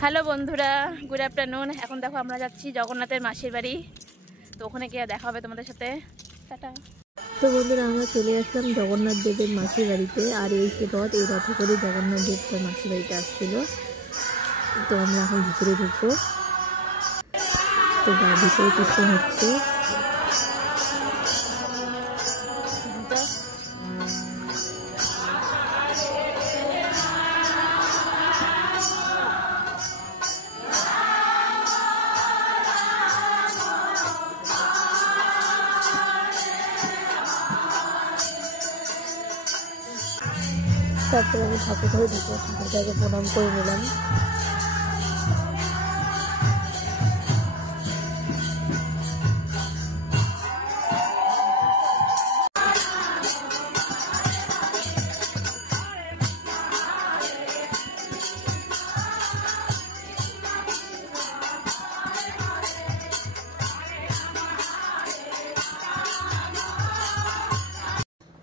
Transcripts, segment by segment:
Hello বন্ধুরা, good afternoon. এখন দেখো আমরা যাচ্ছি জগন্নাথের মাসির বাড়ি। তো ওখানে গিয়ে দেখা হবে তোমাদের সাথে। টাটা। তো বন্ধুরা, আমরা চলে আসলাম জগন্নাথ দেবের মাসির বাড়িতে। আর এই রথে করে জগন্নাথ দেব তার মাসির বাড়িতে আসছিল। তো আমরা এখন ভিতরে ঢুকবো। তো ভিতরে কীর্তন হচ্ছে। তারপরে আমি ঠাকুর ঘরে ঢুকে ঠাকুরটাকে প্রণাম করে নিলাম।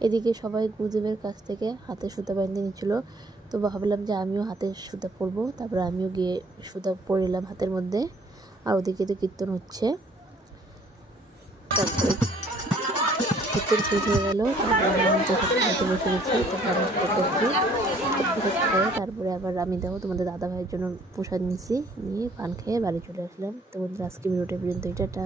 এদিকে সবাই গুরুদেবের কাছ থেকে হাতে সুতা বেঁধে নিচ্ছিল। তো ভাবলাম যে আমিও হাতে সুতা পরবো। তারপরে আমিও গিয়ে সুতা পরিলাম হাতের মধ্যে। আর ওদিকে তো কীর্তন হচ্ছে। তারপরে কীর্তন শেষ হয়ে গেল। হাতে বসে গেছি। তারপরে আবার আমি দেখো তোমাদের দাদা ভাইয়ের জন্য প্রসাদ নিছি, নিয়ে পান খেয়ে বাড়ি চলে আসলাম। তো আজকে ভিডিওটা পর্যন্ত। এটা